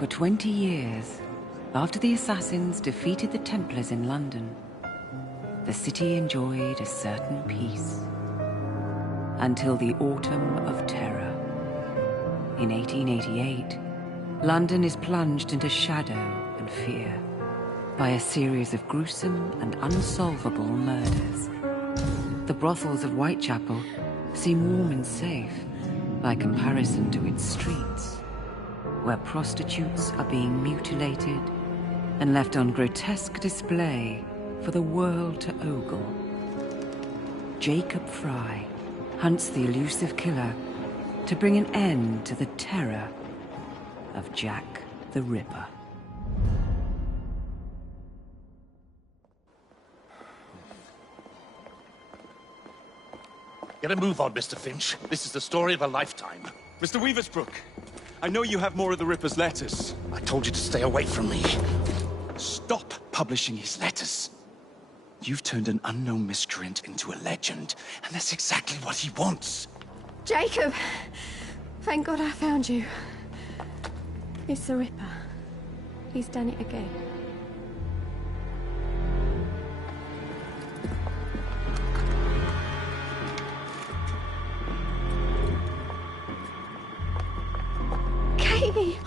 For 20 years, after the assassins defeated the Templars in London, the city enjoyed a certain peace. Until the Autumn of Terror. In 1888, London is plunged into shadow and fear by a series of gruesome and unsolvable murders. The brothels of Whitechapel seem warm and safe by comparison to its streets, where prostitutes are being mutilated and left on grotesque display for the world to ogle. Jacob Fry hunts the elusive killer to bring an end to the terror of Jack the Ripper. Get a move on, Mr. Finch. This is the story of a lifetime. Mr. Weaversbrook, I know you have more of the Ripper's letters. I told you to stay away from me. Stop publishing his letters. You've turned an unknown miscreant into a legend, and that's exactly what he wants. Jacob! Thank God I found you. It's the Ripper. He's done it again. Katie!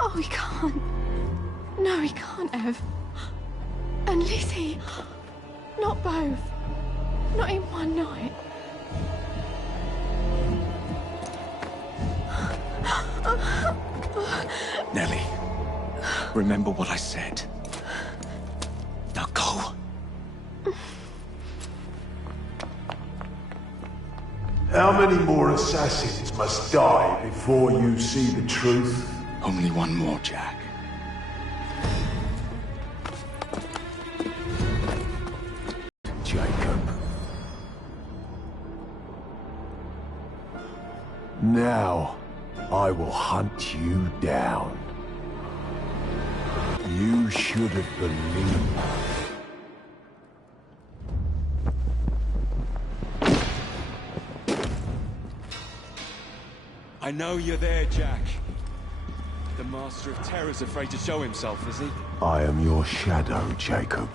Oh, he can't. No, he can't have. And Lizzie. Not both. Not in one night. Nellie, remember what I said. Now go. How many more assassins must die before you see the truth? Only one more, Jack. Jacob. Now, I will hunt you down. You should have believed. I know you're there, Jack. The Master of Terror's afraid to show himself, is he? I am your shadow, Jacob.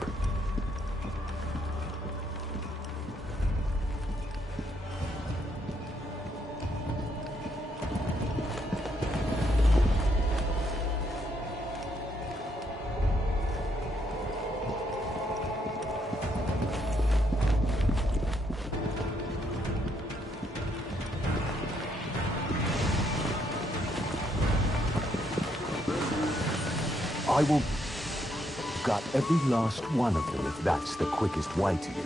I will gut every last one of them if that's the quickest way to you.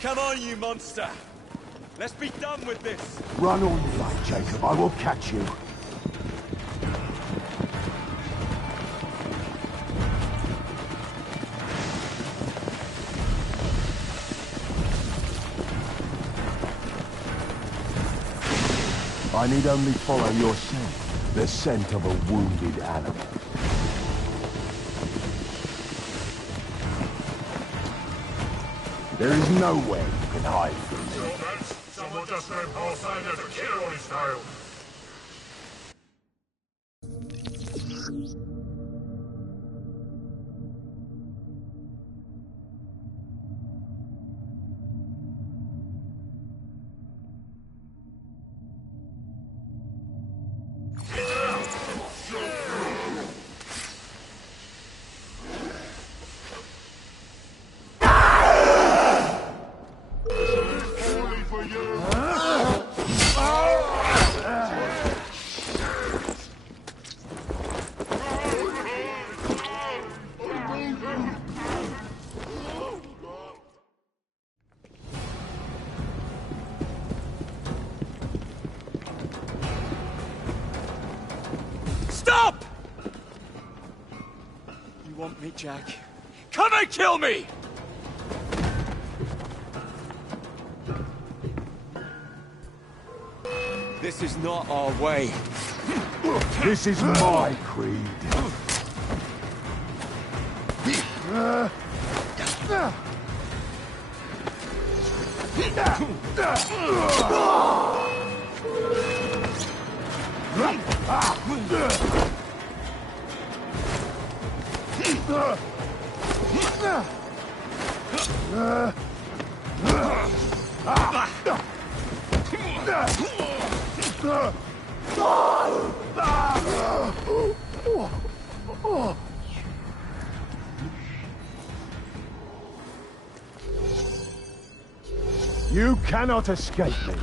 Come on, you monster! Let's be done with this! Run all you like, Jacob. I will catch you. I need only follow your scent. The scent of a wounded animal. There is nowhere you can hide from me. Someone just ran past saying there's a killer on his tail. want me, Jack? Come and kill me! This is not our way. This is my creed. You cannot escape me.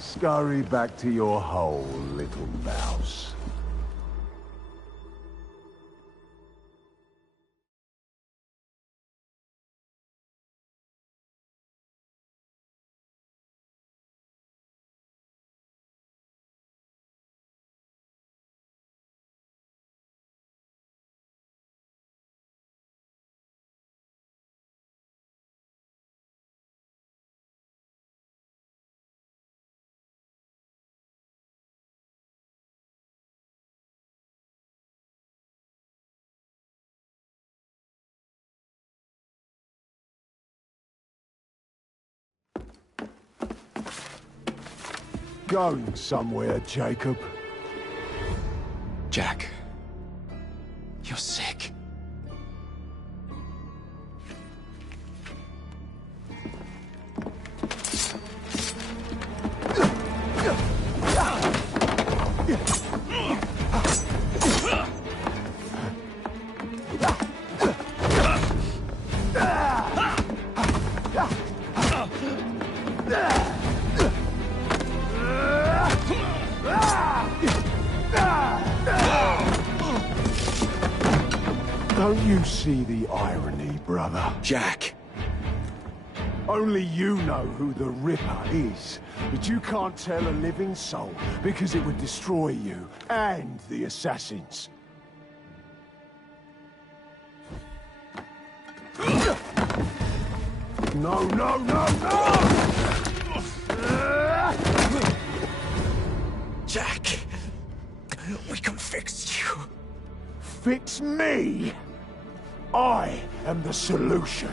Scurry back to your hole, little mouse. Going somewhere, Jacob. Jack, you're sick. Don't you see the irony, brother? Jack. Only you know who the Ripper is, but you can't tell a living soul because it would destroy you and the assassins. No, no, no, no! Jack, we can fix you. Fix me? I am the solution.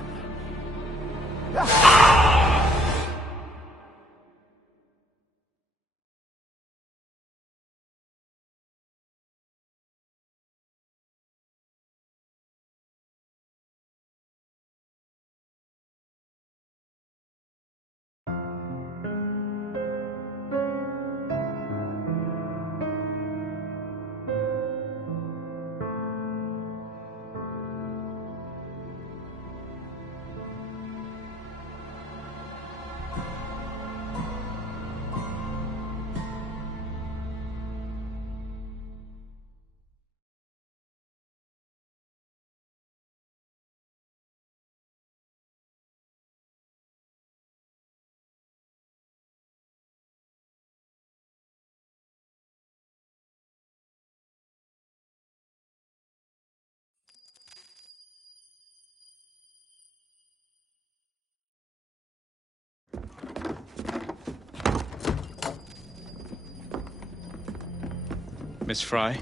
Miss Fry?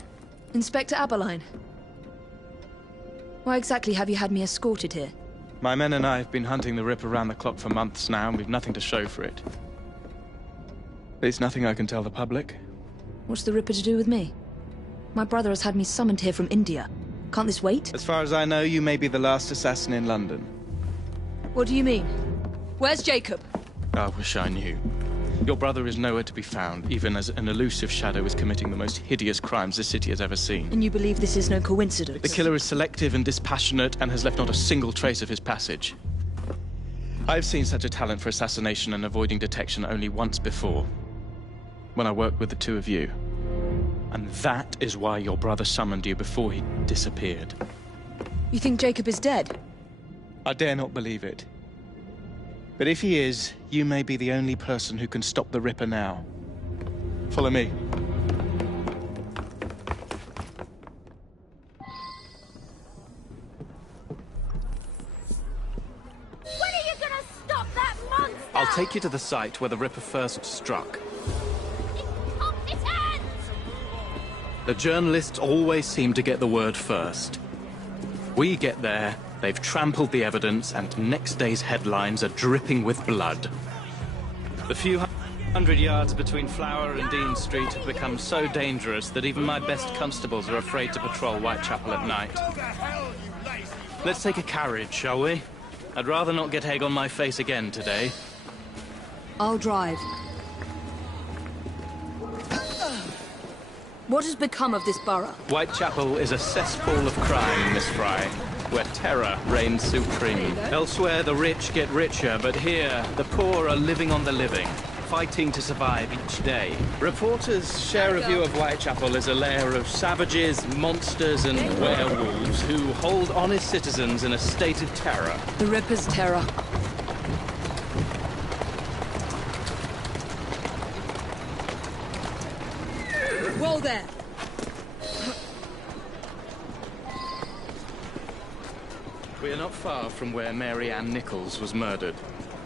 Inspector Aberline. Why exactly have you had me escorted here? My men and I have been hunting the Ripper around the clock for months now, and we've nothing to show for it. There's nothing I can tell the public. What's the Ripper to do with me? My brother has had me summoned here from India. Can't this wait? As far as I know, you may be the last assassin in London. What do you mean? Where's Jacob? I wish I knew. Your brother is nowhere to be found, even as an elusive shadow is committing the most hideous crimes this city has ever seen. And you believe this is no coincidence? The killer is selective and dispassionate and has left not a single trace of his passage. I've seen such a talent for assassination and avoiding detection only once before, when I worked with the two of you. And that is why your brother summoned you before he disappeared. You think Jacob is dead? I dare not believe it. But if he is, you may be the only person who can stop the Ripper now. Follow me. When are you gonna stop that monster? I'll take you to the site where the Ripper first struck. Incompetent! The journalists always seem to get the word first. We get there, they've trampled the evidence, and next day's headlines are dripping with blood. The few hundred yards between Flower and Dean Street have become so dangerous that even my best constables are afraid to patrol Whitechapel at night. Let's take a carriage, shall we? I'd rather not get egg on my face again today. I'll drive. What has become of this borough? Whitechapel is a cesspool of crime, Miss Fry, where terror reigns supreme. Elsewhere, the rich get richer, but here, the poor are living on the living, fighting to survive each day. Reporters share a view of Whitechapel as a lair of savages, monsters, and werewolves who hold honest citizens in a state of terror. The Ripper's terror. Whoa there! We are not far from where Mary Ann Nichols was murdered.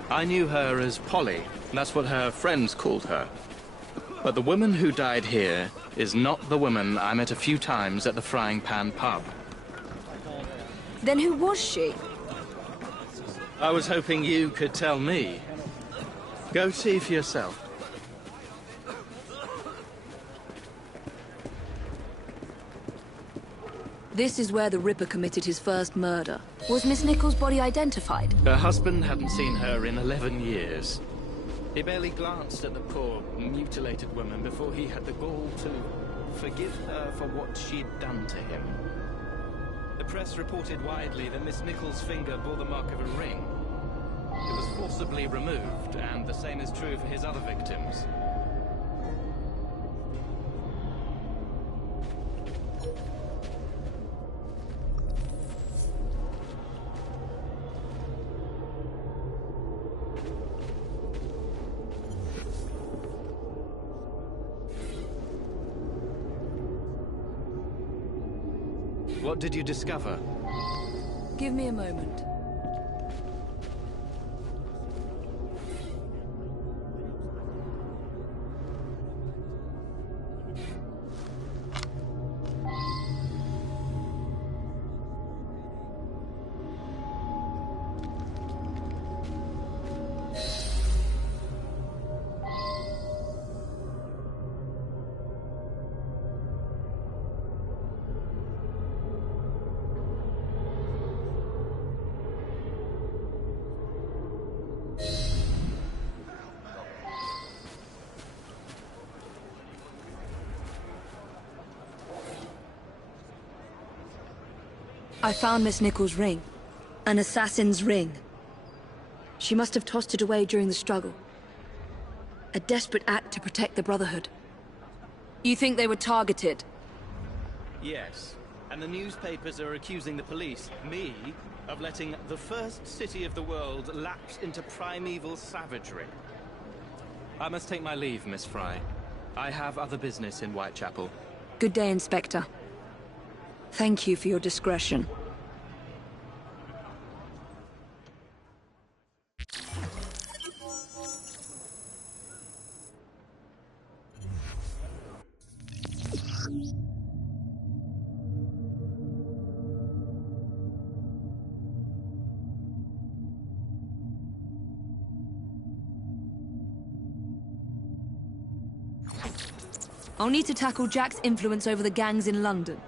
I knew her as Polly. That's what her friends called her. But the woman who died here is not the woman I met a few times at the Frying Pan pub. Then who was she? I was hoping you could tell me. Go see for yourself. This is where the Ripper committed his first murder. Was Miss Nichols' body identified? Her husband hadn't seen her in 11 years. He barely glanced at the poor, mutilated woman before he had the gall to forgive her for what she'd done to him. The press reported widely that Miss Nichols' finger bore the mark of a ring. It was forcibly removed, and the same is true for his other victims. What did you discover? Give me a moment. I found Miss Nichols' ring. An assassin's ring. She must have tossed it away during the struggle. A desperate act to protect the Brotherhood. You think they were targeted? Yes. And the newspapers are accusing the police, me, of letting the first city of the world lapse into primeval savagery. I must take my leave, Miss Fry. I have other business in Whitechapel. Good day, Inspector. Thank you for your discretion. I'll need to tackle Jack's influence over the gangs in London.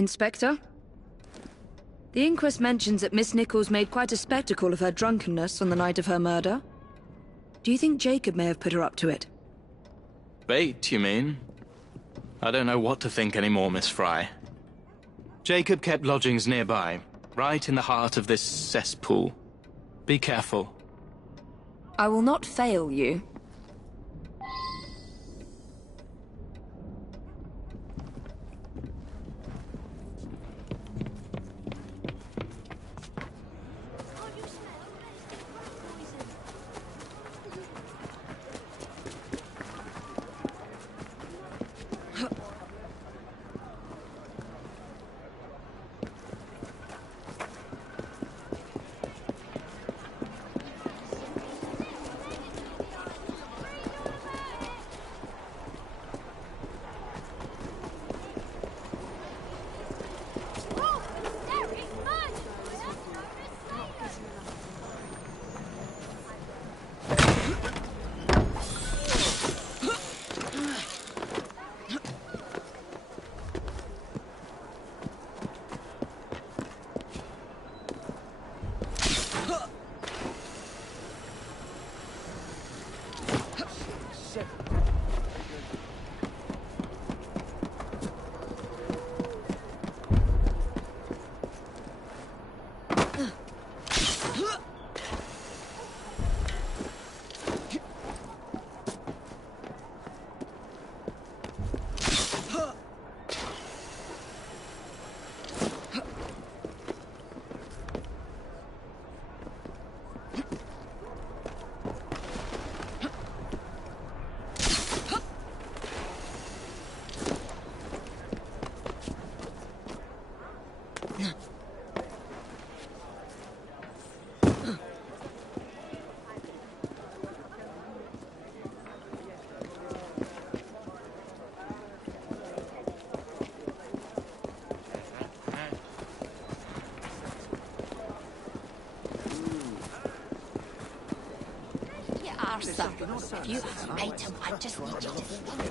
Inspector? The inquest mentions that Miss Nichols made quite a spectacle of her drunkenness on the night of her murder. Do you think Jacob may have put her up to it? Bait, you mean? I don't know what to think anymore, Miss Fry. Jacob kept lodgings nearby, right in the heart of this cesspool. Be careful. I will not fail you. If you haven't made them, I just need you to think.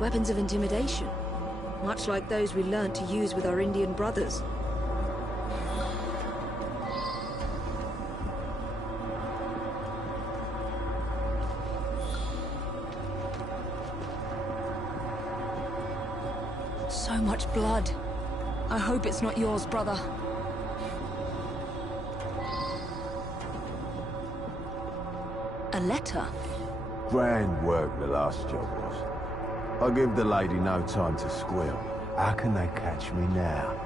Weapons of intimidation, much like those we learnt to use with our Indian brothers. So much blood. I hope it's not yours, brother. A letter? Grand work the last job was. I give the lady no time to squeal. How can they catch me now?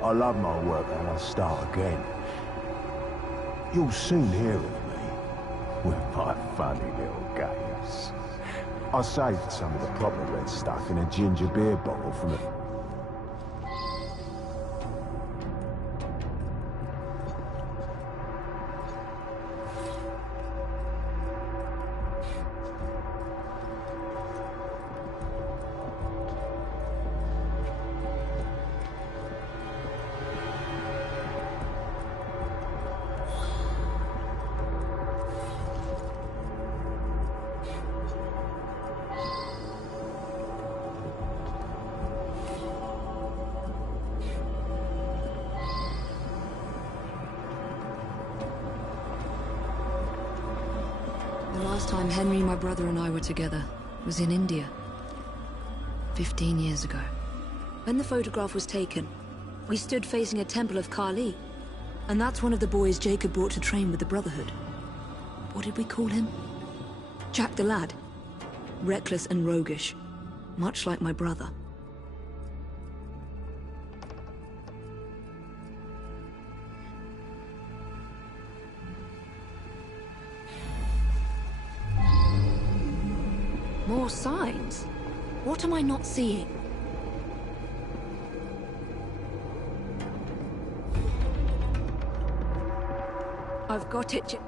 I love my work and I'll start again. You'll soon hear of me with my funny little games. I saved some of the proper red stuff in a ginger beer bottle from a... The last time Henry, my brother, and I were together was in India. 15 years ago. When the photograph was taken, we stood facing a temple of Kali. And that's one of the boys Jacob brought to train with the Brotherhood. What did we call him? Jack the Lad. Reckless and roguish. much like my brother. More signs? What am I not seeing? I've got it.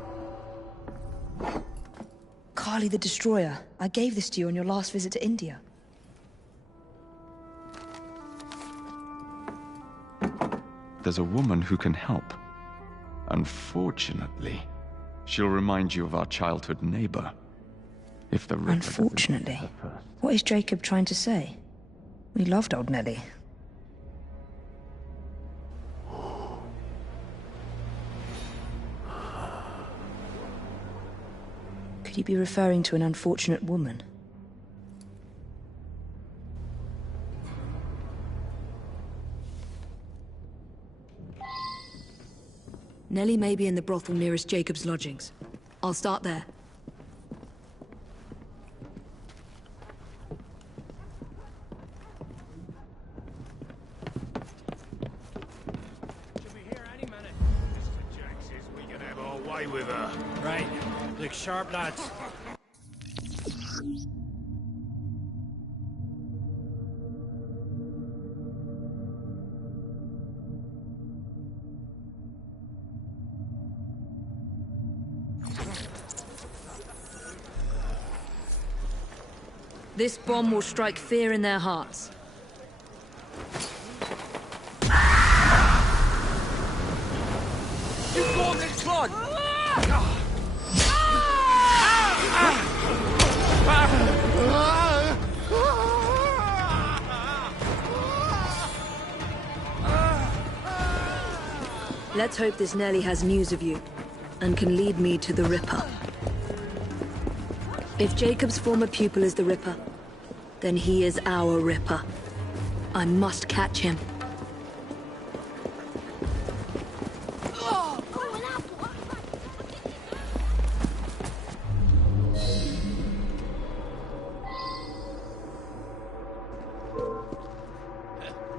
Kali the Destroyer. I gave this to you on your last visit to India. There's a woman who can help. Unfortunately, she'll remind you of our childhood neighbor. If the Ripper Unfortunately? What is Jacob trying to say? We loved old Nellie. Could he be referring to an unfortunate woman? Nellie may be in the brothel nearest Jacob's lodgings. I'll start there. She'll be here any minute. Mr. Jack says we can have our way with her. Right. Look sharp, lads. This bomb will strike fear in their hearts. You got this blood! Let's hope this Nellie has news of you, and can lead me to the Ripper. If Jacob's former pupil is the Ripper, then he is our Ripper. I must catch him.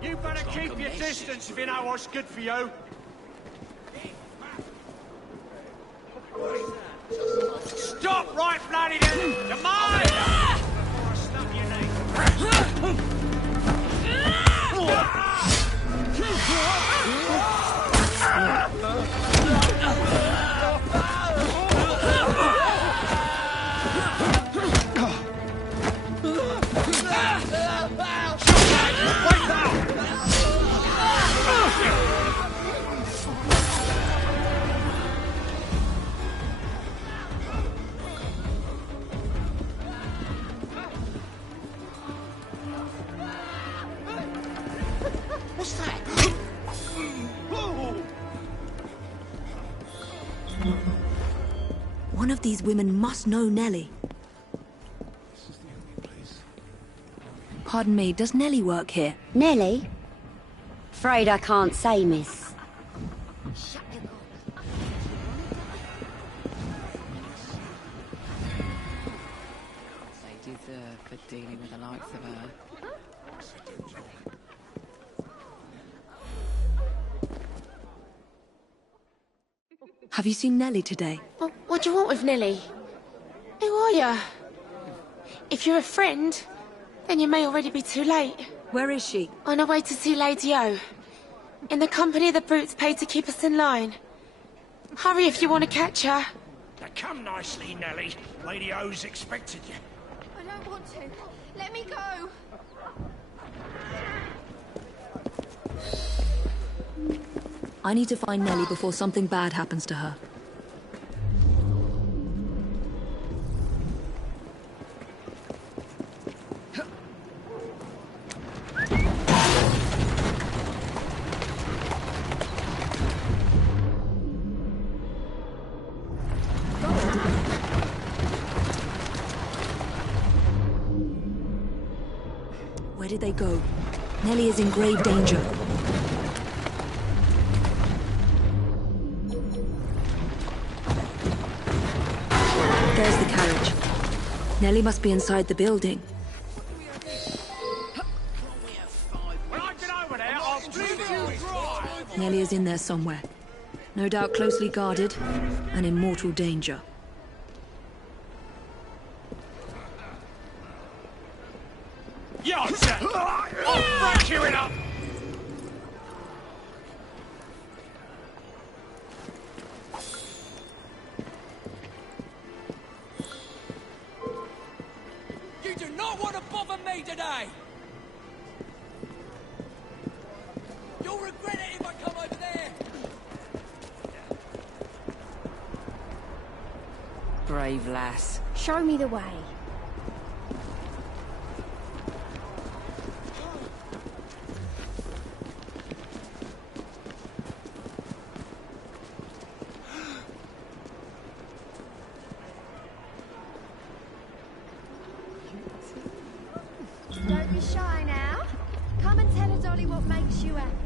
You better keep your distance if you know what's good for you. Stop right bloody there! Come on! Or snap your knee. What's that? One of these women must know Nellie. Pardon me, does Nellie work here? Nellie? Afraid I can't say, miss. They deserve for dealing with the likes of her. Have you seen Nellie today? What do you want with Nellie? Who are you? If you're a friend, then you may already be too late. Where is she? On her way to see Lady O. In the company the brutes paid to keep us in line. Hurry if you want to catch her. Now come nicely, Nellie. Lady O's expected you. I don't want to. Let me go. I need to find Nellie before something bad happens to her. Where did they go? Nellie is in grave danger. There's the carriage. Nellie must be inside the building. Nelia's in there somewhere. No doubt closely guarded and in mortal danger. Yonce! I'll break you in up! You do not want to bother me today! You'll regret it if I come over there! Brave lass. Show me the way. Don't be shy now. Come and tell a dolly what makes you happy.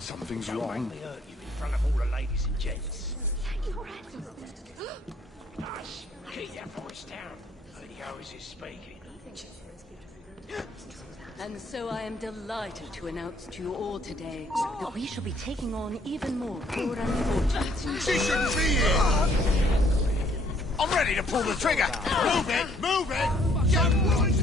Something's Don't wrong. make me hurt you in front of all the ladies and gents. Hush! Keep your voice down. Videos is speaking. And so I am delighted to announce to you all today that we shall be taking on even more poor unfortunates. She shouldn't be here! I'm ready to pull the trigger! Move it! Move it! Get right!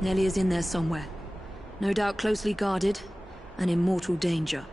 Nelia's in there somewhere. No doubt closely guarded and in mortal danger.